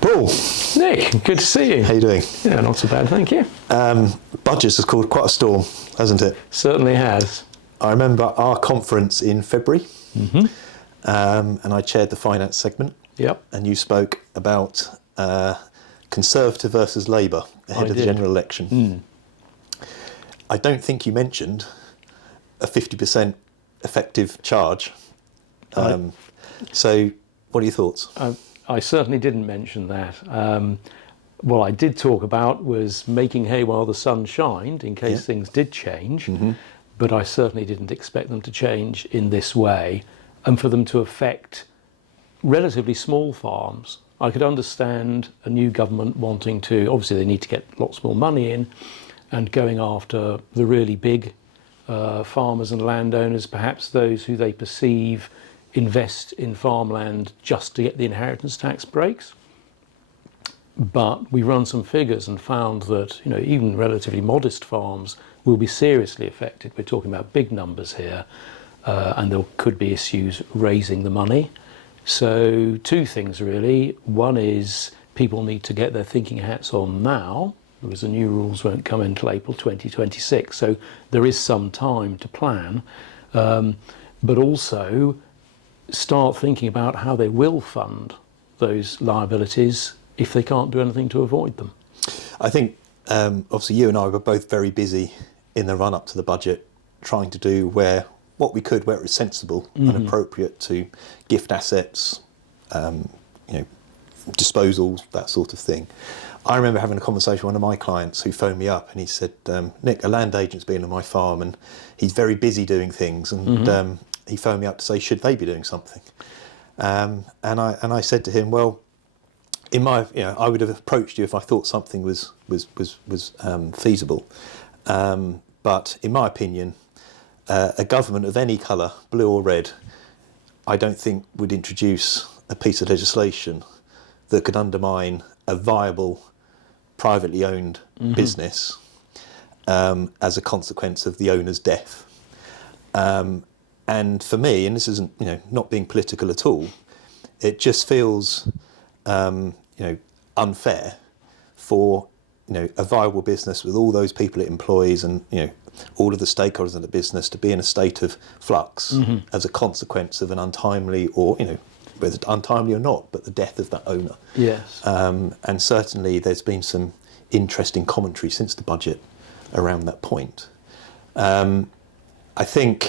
Paul, Nick, good to see you. how you doing? Yeah, not so bad, thank you. Budgets has caused quite a storm, hasn't it? Certainly has. I remember our conference in February, and I chaired the finance segment, Yep. and you spoke about Conservative versus Labour ahead I of the did. general election. I don't think you mentioned a 50% effective charge. So, what are your thoughts? I certainly didn't mention that. What I did talk about was making hay while the sun shined in case things did change, but I certainly didn't expect them to change in this way and for them to affect relatively small farms. I could understand a new government wanting to, obviously they need to get lots more money in and going after the really big farmers and landowners, perhaps those who they perceive invest in farmland just to get the inheritance tax breaks. But we run some figures and found that, you know, even relatively modest farms will be seriously affected. We're talking about big numbers here, and there could be issues raising the money. So two things really. One is people need to get their thinking hats on now, because the new rules won't come until April 2026. So there is some time to plan, but also start thinking about how they will fund those liabilities if they can't do anything to avoid them. I think, obviously, you and I were both very busy in the run-up to the budget, trying to do what we could, where it was sensible and appropriate to gift assets, disposals, that sort of thing. I remember having a conversation with one of my clients who phoned me up and he said, Nick, a land agent's been on my farm and he's very busy doing things, and he phoned me up to say, should they be doing something? And I said to him, well, I would have approached you if I thought something was feasible. But in my opinion, a government of any colour, blue or red, I don't think would introduce a piece of legislation that could undermine a viable, privately owned business as a consequence of the owner's death. And for me, and this isn't, not being political at all, it just feels, unfair for, a viable business with all those people it employs and, all of the stakeholders in the business to be in a state of flux as a consequence of an untimely or, whether untimely or not, but the death of that owner. Yes. And certainly there's been some interesting commentary since the budget around that point. I think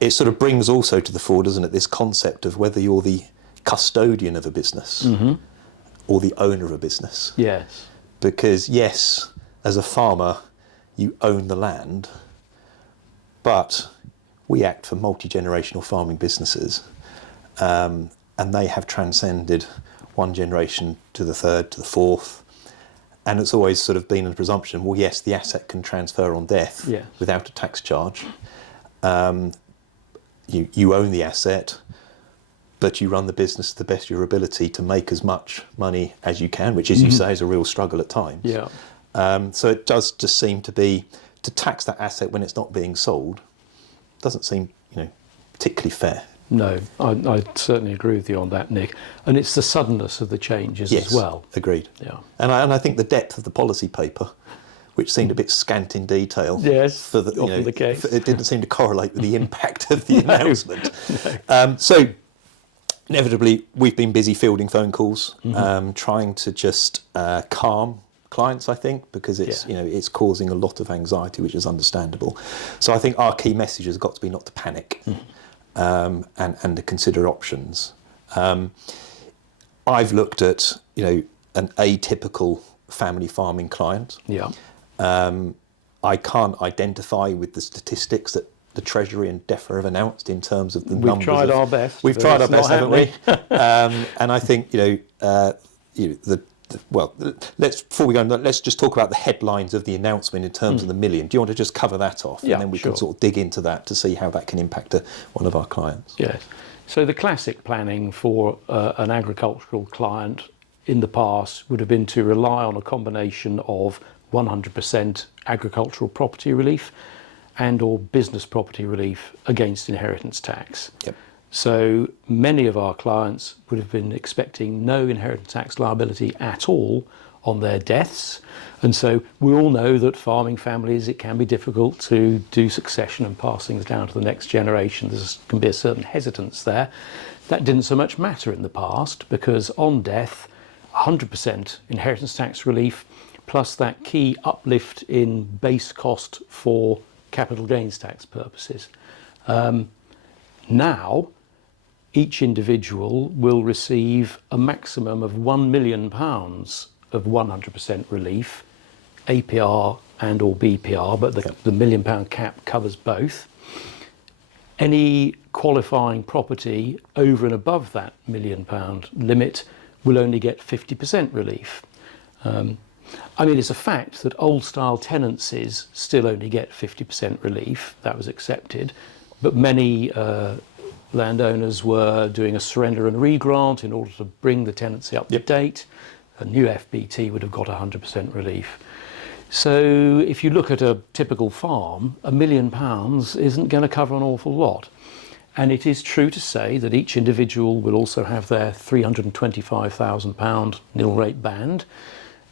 it sort of brings also to the fore, doesn't it, this concept of whether you're the custodian of a business or the owner of a business. Yes. Because yes, as a farmer, you own the land, but we act for multi-generational farming businesses, and they have transcended one generation to the third, to the fourth, and it's always sort of been a presumption, well, yes, the asset can transfer on death without a tax charge. You own the asset, but you run the business to the best of your ability to make as much money as you can, which, as you say, is a real struggle at times. Yeah. So it does just seem to tax that asset when it's not being sold, doesn't seem, particularly fair. No, I certainly agree with you on that, Nick. And it's the suddenness of the changes as well. Agreed. Yeah. And I think the depth of the policy paper, which seemed a bit scant in detail. Yes, often the case. It didn't seem to correlate with the impact of the announcement. So inevitably, we've been busy fielding phone calls, trying to just calm clients, I think, because it's it's causing a lot of anxiety, which is understandable. So I think our key message has got to be not to panic and to consider options. I've looked at an atypical family farming client. Yeah. I can't identify with the statistics that the Treasury and DEFRA have announced in terms of the numbers. We've tried our best. We've tried our best, haven't we? And I think before we go on, let's just talk about the headlines of the announcement in terms of the million. Do you want to just cover that off? Yeah, and then we can sort of dig into that to see how that can impact one of our clients. Yes. So the classic planning for an agricultural client in the past would have been to rely on a combination of 100% agricultural property relief and or business property relief against inheritance tax. Yep. So many of our clients would have been expecting no inheritance tax liability at all on their deaths. And so we all know that farming families, it can be difficult to do succession and pass things down to the next generation. There can be a certain hesitance there. That didn't so much matter in the past, because on death, 100% inheritance tax relief, plus that key uplift in base cost for capital gains tax purposes. Now, each individual will receive a maximum of £1 million of 100% relief, APR and or BPR, but the £1 million cap covers both. Any qualifying property over and above that £1 million limit will only get 50% relief. I mean, it's a fact that old style tenancies still only get 50% relief. That was accepted, but many landowners were doing a surrender and regrant in order to bring the tenancy up to date. A new FBT would have got 100% relief. So if you look at a typical farm, £1 million isn't going to cover an awful lot. And it is true to say that each individual will also have their £325,000 nil rate band.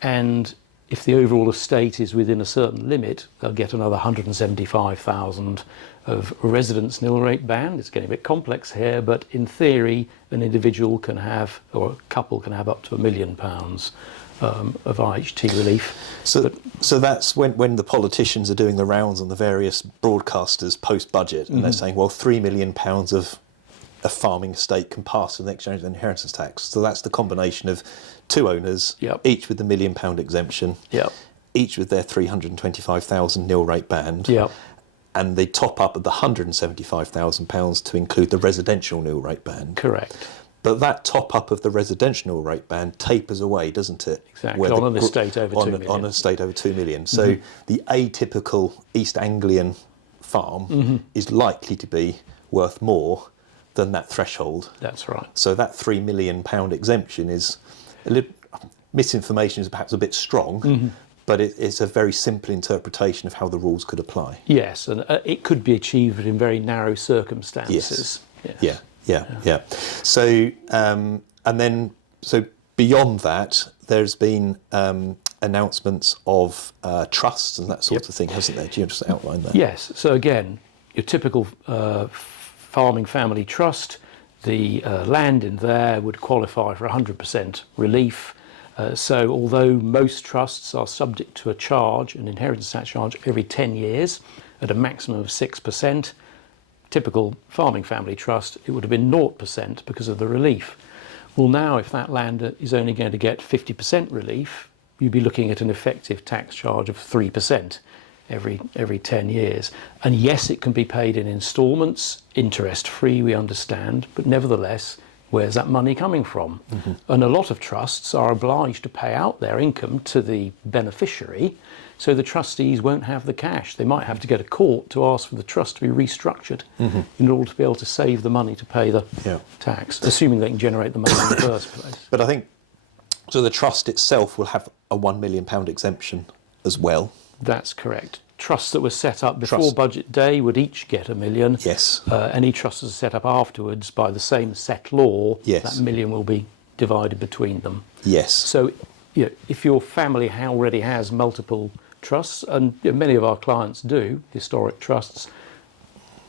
And if the overall estate is within a certain limit, they'll get another 175,000 of residence nil rate band. It's getting a bit complex here, but in theory, an individual can have, or a couple can have, up to £1 million of IHT relief. So that's when the politicians are doing the rounds on the various broadcasters post-budget, and they're saying, well, £3 million of a farming estate can pass to the next generation of inheritance tax. So that's the combination of two owners, each with the £1 million exemption, each with their 325,000 nil rate band, and they top up at the £175,000 to include the residential nil rate band. Correct. But that top up of the residential nil rate band tapers away, doesn't it? Exactly, on an estate over 2 million. On an estate over 2 million. So the atypical East Anglian farm is likely to be worth more than that threshold. That's right. So that £3 million exemption is a little, misinformation is perhaps a bit strong, but it's a very simple interpretation of how the rules could apply. Yes, and it could be achieved in very narrow circumstances. Yes. Yeah. So and then beyond that, there's been announcements of trusts and that sort of thing, hasn't there? Do you just outline that? Yes. So again, your typical farming family trust, the land in there would qualify for 100% relief. So although most trusts are subject to a charge, an inheritance tax charge, every 10 years at a maximum of 6%, typical farming family trust, it would have been 0% because of the relief. Well, now if that land is only going to get 50% relief, you'd be looking at an effective tax charge of 3% every 10 years. And yes, it can be paid in instalments, interest-free, we understand, but nevertheless, where's that money coming from? And a lot of trusts are obliged to pay out their income to the beneficiary, so the trustees won't have the cash. They might have to go to court to ask for the trust to be restructured in order to be able to save the money to pay the tax, assuming they can generate the money in the first place. But I think, so the trust itself will have a £1 million exemption as well. That's correct. Trusts that were set up before budget day would each get £1 million. Yes. Any trusts that are set up afterwards by the same set law, that £1 million will be divided between them. Yes. So if your family already has multiple trusts, and many of our clients do, historic trusts,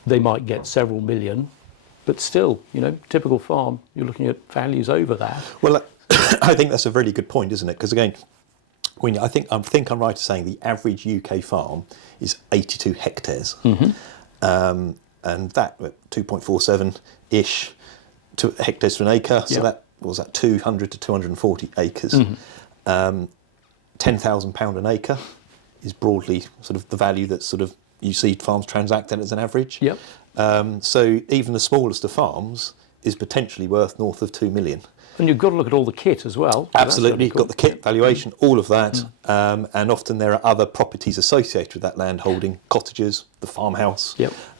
they might get several million, but still, typical farm, you're looking at values over that. Well, I think that's a really good point, isn't it? Because again, I think I'm right in saying the average UK farm is 82 hectares, and that 2.47-ish hectares to an acre. So that was 200 to 240 acres. £10,000 an acre is broadly sort of the value that sort of you see farms transact at as an average. So even the smallest of farms is potentially worth north of 2 million. And you've got to look at all the kit as well. Absolutely, you've got the kit, valuation, all of that. And often there are other properties associated with that land holding, cottages, the farmhouse.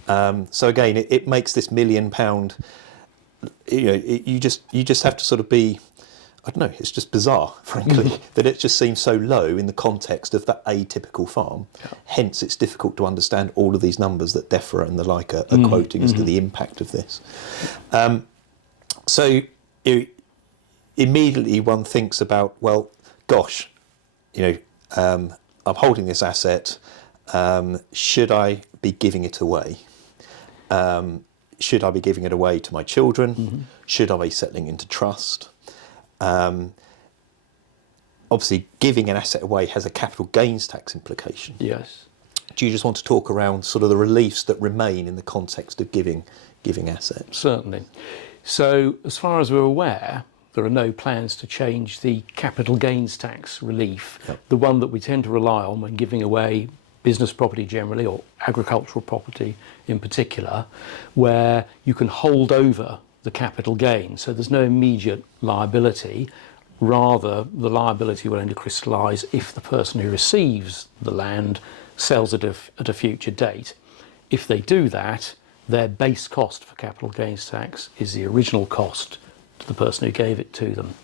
So again, it makes this £1 million, you just have to sort of be, I don't know, it's just bizarre, frankly, that it just seems so low in the context of that atypical farm. Hence, it's difficult to understand all of these numbers that DEFRA and the like are quoting as to the impact of this. So immediately one thinks about, well, gosh, I'm holding this asset. Should I be giving it away? Should I be giving it away to my children? Should I be settling into trust? Obviously, giving an asset away has a capital gains tax implication. Yes. Do you just want to talk around sort of the reliefs that remain in the context of giving assets? Certainly. So, as far as we're aware, there are no plans to change the capital gains tax relief, the one that we tend to rely on when giving away business property generally, or agricultural property in particular, where you can hold over the capital gain. So there's no immediate liability. Rather, the liability will only crystallise if the person who receives the land sells it at a future date. If they do that, their base cost for capital gains tax is the original cost to the person who gave it to them.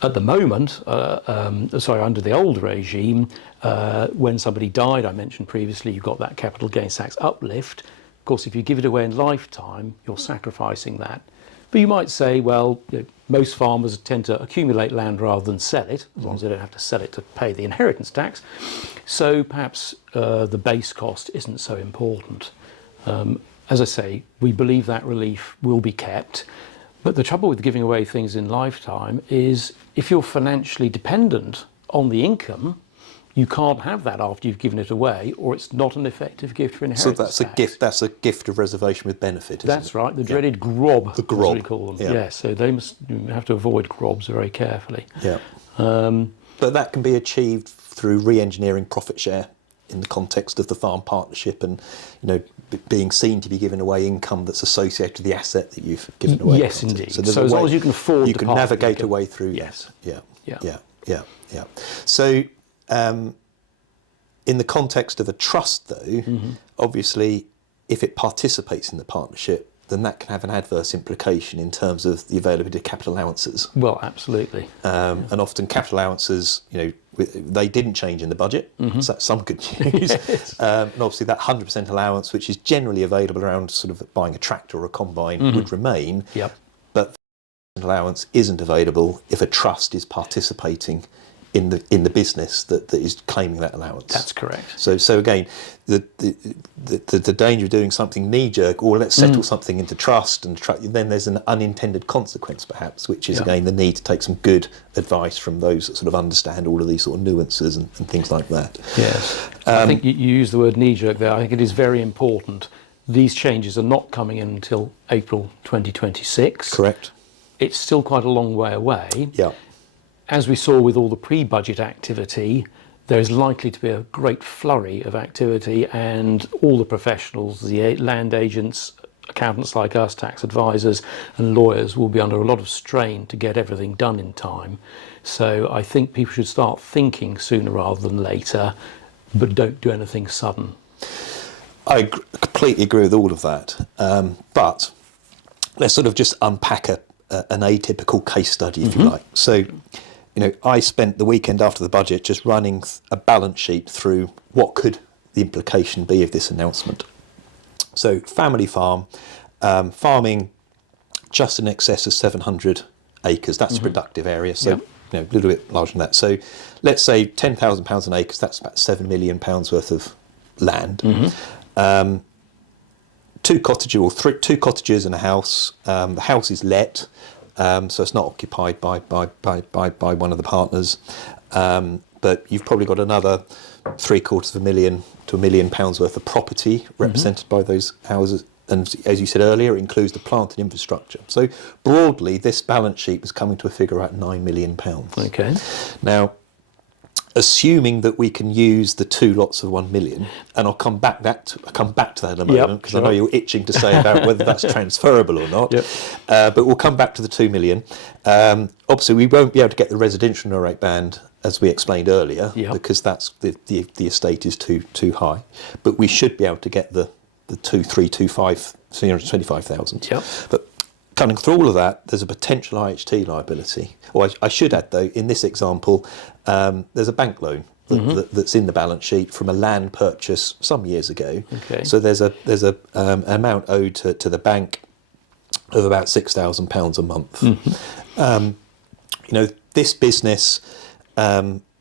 At the moment, under the old regime, when somebody died, I mentioned previously, you got that capital gains tax uplift. Of course, if you give it away in lifetime, you're sacrificing that. But you might say, well, most farmers tend to accumulate land rather than sell it, as long as they don't have to sell it to pay the inheritance tax. So perhaps the base cost isn't so important. As I say, we believe that relief will be kept. But the trouble with giving away things in lifetime is if you're financially dependent on the income, you can't have that after you've given it away, or it's not an effective gift for inheritance. So that's a gift. That's a gift of reservation with benefit. That's right. The dreaded GROB. The GROB, as we call them. Yeah. So you have to avoid GROBs very carefully. Yeah. But that can be achieved through re-engineering profit share in the context of the farm partnership, and being seen to be giving away income that's associated with the asset that you've given away. Yes, indeed. So as long as you can afford, you can navigate a way through. Yes. Yeah. So. In the context of a trust, though, obviously, if it participates in the partnership, then that can have an adverse implication in terms of the availability of capital allowances. Well, absolutely. And often capital allowances, they didn't change in the budget, so that's some good news. Yes. And obviously that 100% allowance, which is generally available around sort of buying a tractor or a combine, would remain. Yep. But allowance isn't available if a trust is participating in the business that is claiming that allowance. That's correct. So again, the danger of doing something knee-jerk, or let's settle something into trust, and then there's an unintended consequence perhaps, which is again the need to take some good advice from those that sort of understand all of these sort of nuances and things like that. Yes. I think you use the word knee-jerk there. I think it is very important. These changes are not coming in until April 2026. Correct. It's still quite a long way away. Yeah. As we saw with all the pre-budget activity, there is likely to be a great flurry of activity, and all the professionals, the land agents, accountants like us, tax advisors and lawyers will be under a lot of strain to get everything done in time. So I think people should start thinking sooner rather than later, but don't do anything sudden. I completely agree with all of that. But let's sort of just unpack an atypical case study, if you like. So, I spent the weekend after the budget just running a balance sheet through what could the implication be of this announcement. So, family farm, farming just in excess of 700 acres. That's a productive area. So, a little bit larger than that. So, let's say £10,000 an acre. That's about £7 million worth of land. Two cottages and a house. The house is let. So it's not occupied by one of the partners, but you've probably got another £750,000 to £1 million worth of property represented by those houses, and as you said earlier, it includes the plant and infrastructure. So broadly, this balance sheet was coming to a figure at £9 million. Okay. Now, assuming that we can use the two lots of 1 million, and I'll come back to that in a moment, because I know you're itching to say about whether that's transferable or not. But we'll come back to the 2 million. Obviously, we won't be able to get the residential no rate band, as we explained earlier, because that's the estate is too high. But we should be able to get the 325,000. But cutting through all of that, there's a potential IHT liability. Or I should add, though, in this example, there's a bank loan that's in the balance sheet from a land purchase some years ago. Okay. So there's a amount owed to the bank of about £6,000 a month. This business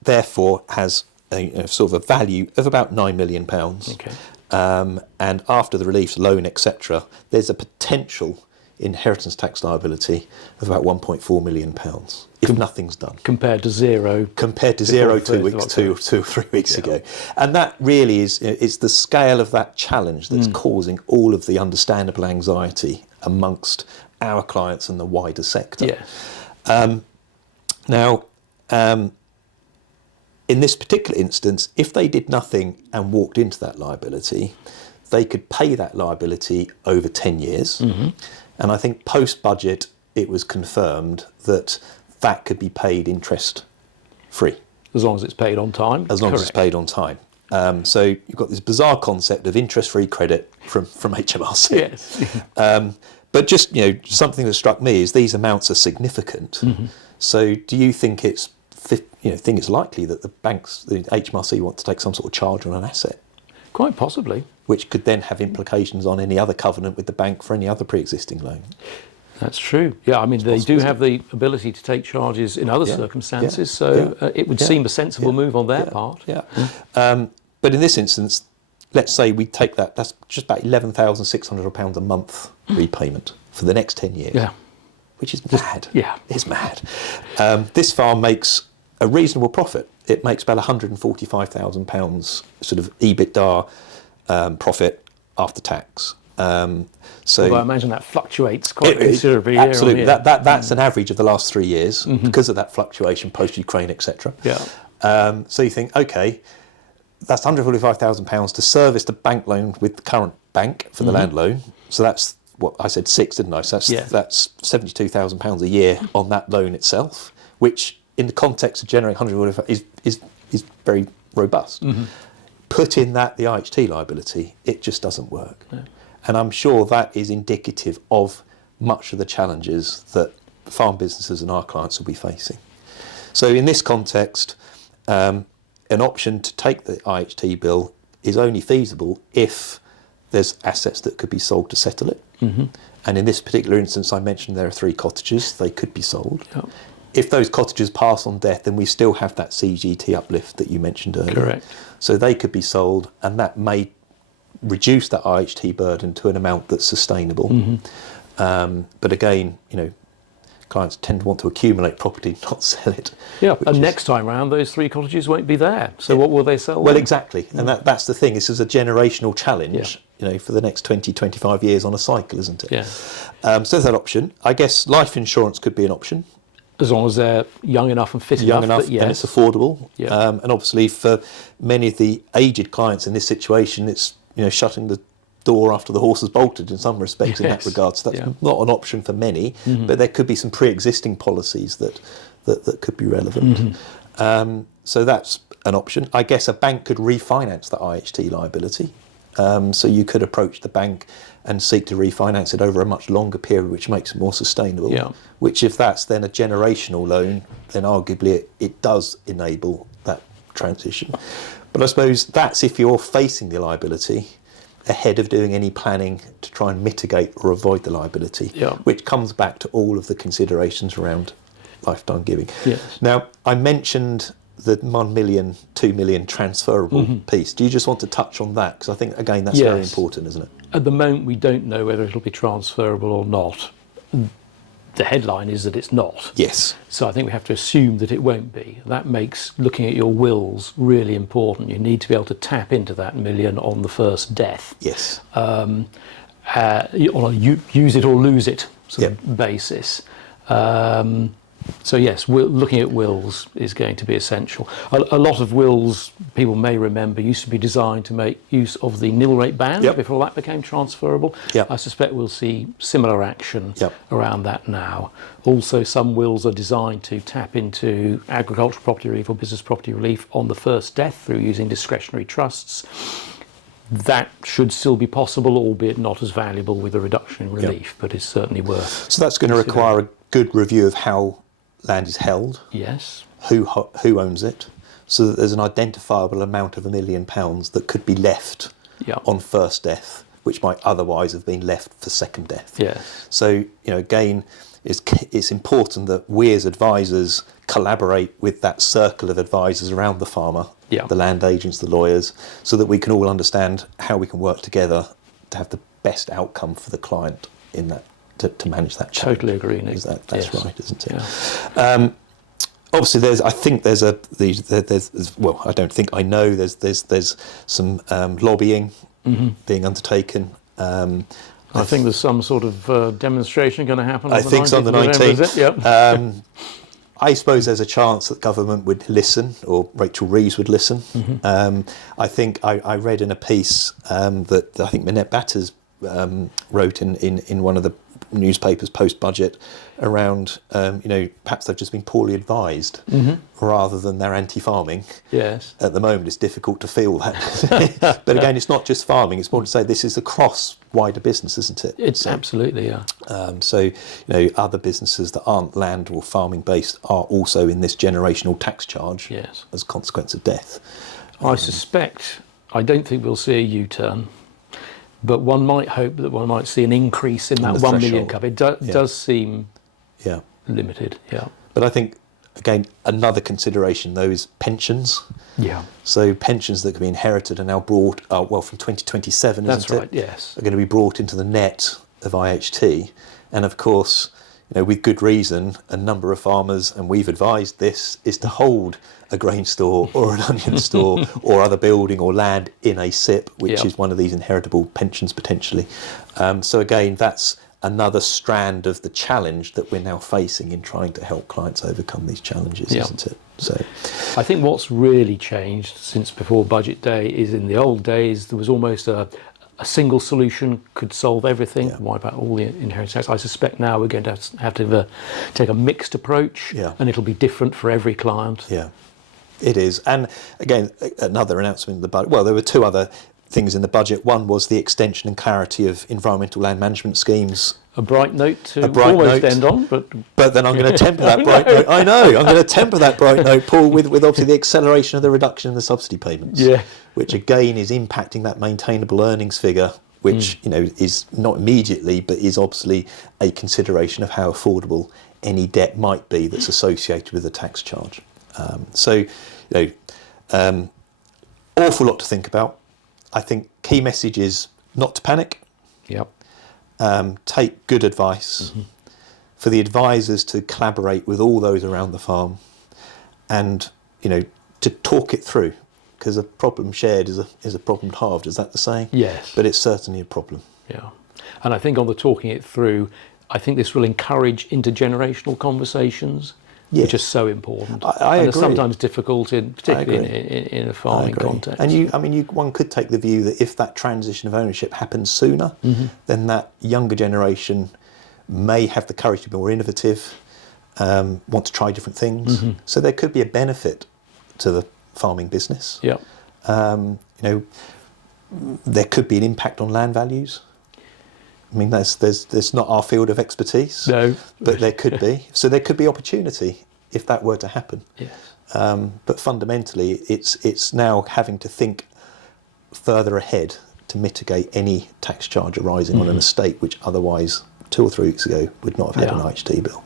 therefore has a sort of a value of about £9 million. Okay. And after the relief, loan, etc., there's a potential inheritance tax liability of about £1.4 million if nothing's done. Compared to zero. Compared to zero 2 weeks, two or 3 weeks ago. And that really is the scale of that challenge that's causing all of the understandable anxiety amongst our clients and the wider sector. Yes. Now, in this particular instance, if they did nothing and walked into that liability, they could pay that liability over 10 years. And I think post-budget, it was confirmed that that could be paid interest-free. As long as it's paid on time. As long as it's paid on time. So you've got this bizarre concept of interest-free credit from HMRC. Yes. But just, something that struck me is these amounts are significant. So do you think it's likely that the banks, the HMRC, want to take some sort of charge on an asset? Quite possibly. Which could then have implications on any other covenant with the bank for any other pre-existing loan. That's true. Yeah, I mean, they do have the ability to take charges in other circumstances, so it would seem a sensible move on their part. Yeah. But in this instance, let's say we take that's just about £11,600 a month repayment for the next 10 years. Yeah. Which is mad. Yeah. It's mad. This farm makes a reasonable profit. It makes about £145,000 sort of EBITDA profit after tax. So although I imagine that fluctuates quite considerably. Absolutely. Year on year. That's an average of the last 3 years because of that fluctuation post-Ukraine, etc. Yeah. So you think, okay, that's £145,000 to service the bank loan with the current bank for the land loan. So that's what I said, 6, didn't I? So that's £72,000 a year on that loan itself, which in the context of generating 145 is very robust. Put in that the IHT liability, it just doesn't work. No. And I'm sure that is indicative of much of the challenges that farm businesses and our clients will be facing. So in this context, an option to take the IHT bill is only feasible if there's assets that could be sold to settle it. And in this particular instance, I mentioned there are 3 cottages, they could be sold. Yep. If those cottages pass on death, then we still have that CGT uplift that you mentioned earlier. Correct. So they could be sold, and that may reduce that IHT burden to an amount that's sustainable. But again, clients tend to want to accumulate property, not sell it. Yeah, and next time round, those 3 cottages won't be there. So what will they sell? Well, then? exactly. And that's the thing. This is a generational challenge, for the next 20, 25 years on a cycle, isn't it? Yeah. So there's that option. I guess life insurance could be an option. As long as they're young enough and fit enough. And it's affordable. Yeah. And obviously for many of the aged clients in this situation, it's shutting the door after the horse has bolted in some respects in that regard. So that's not an option for many, but there could be some pre-existing policies that could be relevant. So that's an option. I guess a bank could refinance the IHT liability. So you could approach the bank and seek to refinance it over a much longer period, which makes it more sustainable. Yeah. Which, if that's then a generational loan, then arguably it does enable that transition. But I suppose that's if you're facing the liability ahead of doing any planning to try and mitigate or avoid the liability, which comes back to all of the considerations around lifetime giving. Yes. Now, I mentioned the 1 million, 2 million transferable piece. Do you just want to touch on that? Because I think, again, that's very important, isn't it? At the moment, we don't know whether it'll be transferable or not. The headline is that it's not. Yes. So I think we have to assume that it won't be. That makes looking at your wills really important. You need to be able to tap into that million on the first death. Yes. On a use it or lose it sort of basis. So yes, looking at wills is going to be essential. A lot of wills, people may remember, used to be designed to make use of the nil rate band before that became transferable. I suspect we'll see similar action around that now. Also, some wills are designed to tap into agricultural property relief or business property relief on the first death through using discretionary trusts. that should still be possible, albeit not as valuable with a reduction in relief, but it's certainly worth. So that's going to require a good review of how land is held, Yes. who owns it, so that there's an identifiable amount of £1 million that could be left Yeah. on first death, which might otherwise have been left for second death. Yes. So, again, it's important that we as advisors collaborate with that circle of advisors around the farmer, Yeah. the land agents, the lawyers, so that we can all understand how we can work together to have the best outcome for the client in that, to manage that challenge. Totally agree, Nick. That's Yes. right, isn't it? Yeah. Obviously, I know there's some lobbying being undertaken. I think there's some sort of demonstration going to happen on I the think 19th it's on the of November, 19th. is it? Yep. I suppose there's a chance that government would listen, or Rachel Reeves would listen. I think I read in a piece that I think Minette Batters wrote in one of the newspapers post-budget around, perhaps they've just been poorly advised rather than they're anti-farming. Yes. At the moment, it's difficult to feel that. But again, it's not just farming. It's more to say this is across wider business, isn't it? It's absolutely, yeah. So, other businesses that aren't land or farming based are also in this generational tax charge Yes. as a consequence of death. I suspect, I don't think we'll see a U-turn, but one might hope that one might see an increase in that the 1 million threshold. cover. It does seem Yeah. limited, yeah. But I think, again, another consideration, though, is pensions. Yeah. So pensions that can be inherited are now brought, from 2027, That's isn't right, it? yes. Are going to be brought into the net of IHT. And of course, with good reason, a number of farmers, and we've advised this, is to hold a grain store or an onion store or other building or land in a SIP, which Yep. is one of these inheritable pensions potentially. So again, that's another strand of the challenge that we're now facing in trying to help clients overcome these challenges, Yeah. isn't it? So I think what's really changed since before Budget Day is in the old days, there was almost a single solution could solve everything, Yeah. wipe out all the inheritance tax. I suspect now we're going to have to take a mixed approach, Yeah. and it'll be different for every client. yeah, it is. And again, another announcement in the budget. Well, there were two other things in the budget. One was the extension and clarity of environmental land management schemes. A bright note to bright almost note. end on, but But then I'm going to temper that bright note. I know. I'm going to temper that bright note, Paul, with obviously the acceleration of the reduction in the subsidy payments. Yeah. Which again is impacting that maintainable earnings figure, which is not immediately, but is obviously a consideration of how affordable any debt might be that's associated with a tax charge. Awful lot to think about. I think key message is not to panic. yep. Take good advice, for the advisors to collaborate with all those around the farm, and to talk it through, because a problem shared is a problem halved. Is that the saying? Yes. But it's certainly a problem. Yeah. And I think on the talking it through, I think this will encourage intergenerational conversations, which Yes. are so important. I and agree. are sometimes difficult, particularly agree. in a I farming agree. context. And one could take the view that if that transition of ownership happens sooner, then that younger generation may have the courage to be more innovative, want to try different things. So there could be a benefit to the farming business. Yeah. There could be an impact on land values. I mean, there's not our field of expertise, No. but there could be. So there could be opportunity if that were to happen. Yes. But fundamentally, it's now having to think further ahead to mitigate any tax charge arising on an estate which otherwise 2 or 3 weeks ago would not have had an Yeah. IHT bill.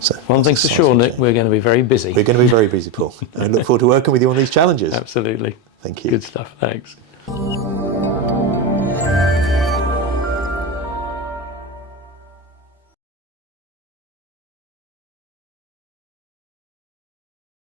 So One thing's for sure, Nick, we're going to be very busy. we're going to be very busy, Paul. I look forward to working with you on these challenges. Absolutely. Thank you. Good stuff. Thanks.